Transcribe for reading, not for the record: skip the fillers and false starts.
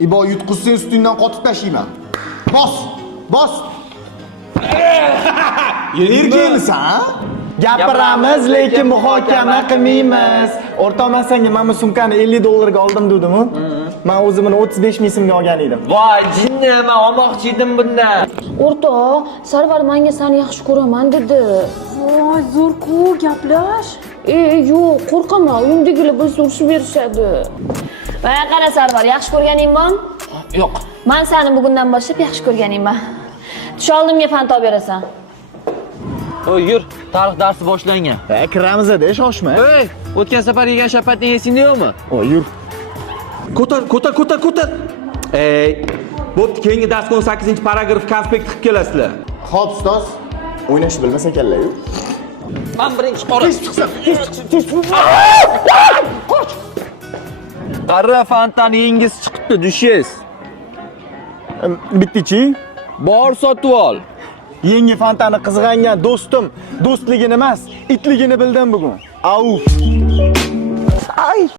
Ibo yutqizsang ustingdan qotib tashlayman. Bos! Bos! Erkakmisan, ha? Gapiramiz, lekin muhokama qilmaymiz. O'rtoqman senga mana bu sumkani $50 oldim dedim-ku. Men o'zimni 35 ming so'mga olgan edim. Voy, jinni, men olmoqchi edim bundan. O'rtoq, Sarvar menga seni yaxshi ko'raman dedi. Voy, zo'r-ku, gaplash. Yo'q, qo'rqaman. Uyimdagilar bilsa urishib berishadi. Mana qara Sarvar, yaxshi ko'rganingmi? Yo'q. Men seni bugundan boshlab yaxshi ko'rganingman. Tush oldimga fan top berasan. Oy, yur, tarix darsi boshlangan. Kiramiz-da, shoshma. Ey, o'tgan safar yegan shapatning esingda yo'qmi? Yur. Ko'tar. Bo'pti, keyingi darsga 18-paragraf konspekt qilib kelasizlar. Xo'p, ustoz. O'ynashni bilmasa kalla-yu. Men birinchi qora. Qara fantani yengiz chiqibdi, dushes. Bittichi. Bor sotib ol. Yangi fantani qizg'angan do'stim, do'stligini emas, itligini bildim bugun. Au. Ay.